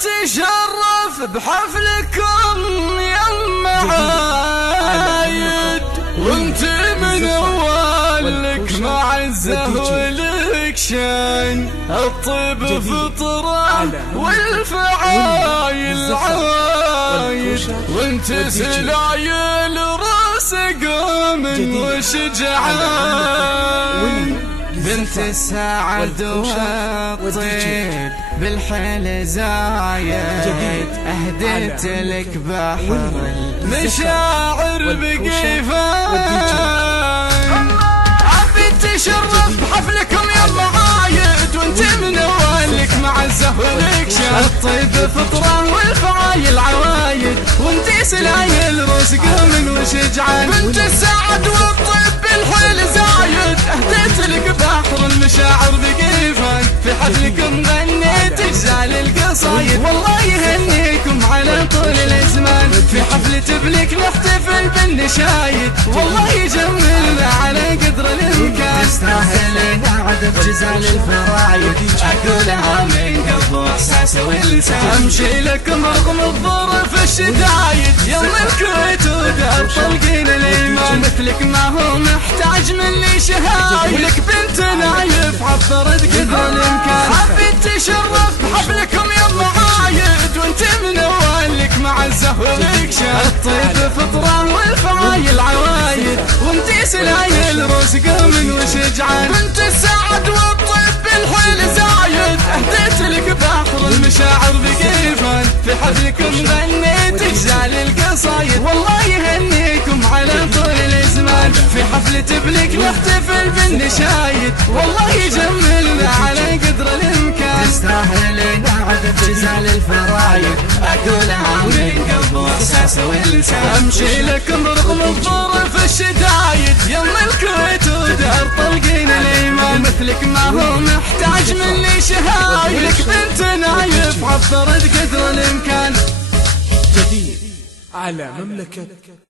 تشرف بحفلكم يا معايد، وانت من اولك معزه ولك شان، الطيب فطره والفعايل عوايد، وانت سلايل راس قوم وشجعان، بنت السعد والطيب بالحيل زايد، أهديت لك بحر المشاعر بقيفان، أبي تشرف بحفلكم يا معايد، وانت من اولك معزه ولك شان، الطيب فطره والفعايل عوايد، وانت سلايل روس قوم وشجعان، بنت السعد والطيب بالحيل زايد، أهديت لك بحر المشاعر بقيفان، في حفلكم غنيت اجزال القصايد، والله يهنيكم على طول الازمان، في حفلة بلك نحتفل بالنشايد، والله يجملنا على قدر الامكان، تستاهلين عدد جزال الفرايد، اقولها من قلب واحساس ولسان، امشي لكم رغم الظروف الشدايد، يوم الكويت ودار طلقين الايمان، مثلك ما هو محتاج مني شهايد، ولك بنت نايف عبرت قدر الامكان، حبيت تشرف بحفلكم يا معايد، وانت من اولك معزه ولك شان، الطيب فطره والفعايل عوايد، وانت سلايل روس قوم وشجعان، بنت السعد والطيب بالحيل زايد، اهديت لك بحر المشاعر بقيفان، في حفلكم غنيت اجزال القصايد، والله يهنيكم على طول الازمان، في حفلة بلك نحتفل بالنشايد، والله يجملنا على قدر الامكان، تستاهلين عدد جزال الفرايد، اقولها من قلب واحساس ولسان، امشي لكم رغم الظروف الشدايد، يوم الكويت ودار طلقين الايمان، مثلك ما هو محتاج مني شهايد، ولك بنت نايف عبرت قدر الامكان. جديد على مملكة